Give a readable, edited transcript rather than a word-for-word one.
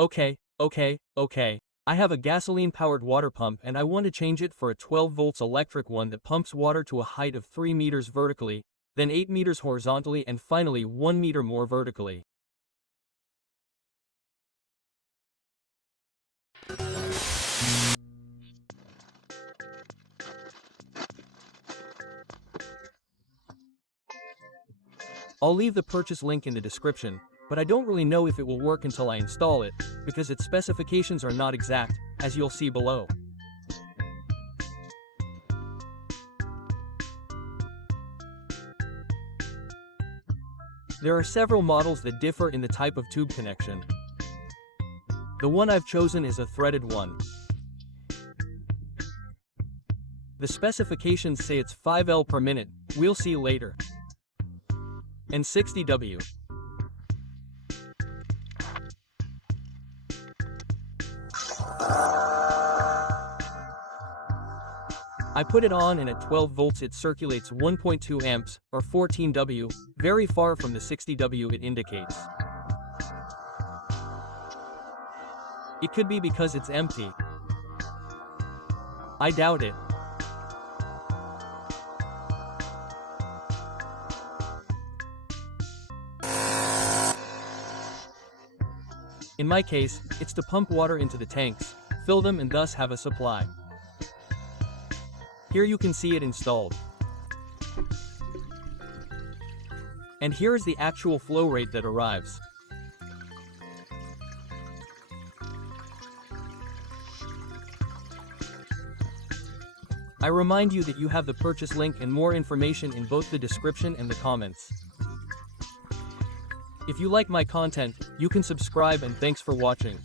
Okay. I have a gasoline-powered water pump and I want to change it for a 12 volts electric one that pumps water to a height of 3 meters vertically, then 8 meters horizontally and finally 1 meter more vertically. I'll leave the purchase link in the description, but I don't really know if it will work until I install it, because its specifications are not exact, as you'll see below. There are several models that differ in the type of tube connection. The one I've chosen is a threaded one. The specifications say it's 5L per minute, we'll see later. And 60W. I put it on and at 12 volts it circulates 1.2 amps, or 14W, very far from the 60W it indicates. It could be because it's empty. I doubt it. In my case, it's to pump water into the tanks, fill them and thus have a supply. Here you can see it installed. And here is the actual flow rate that arrives. I remind you that you have the purchase link and more information in both the description and the comments. If you like my content, you can subscribe and thanks for watching.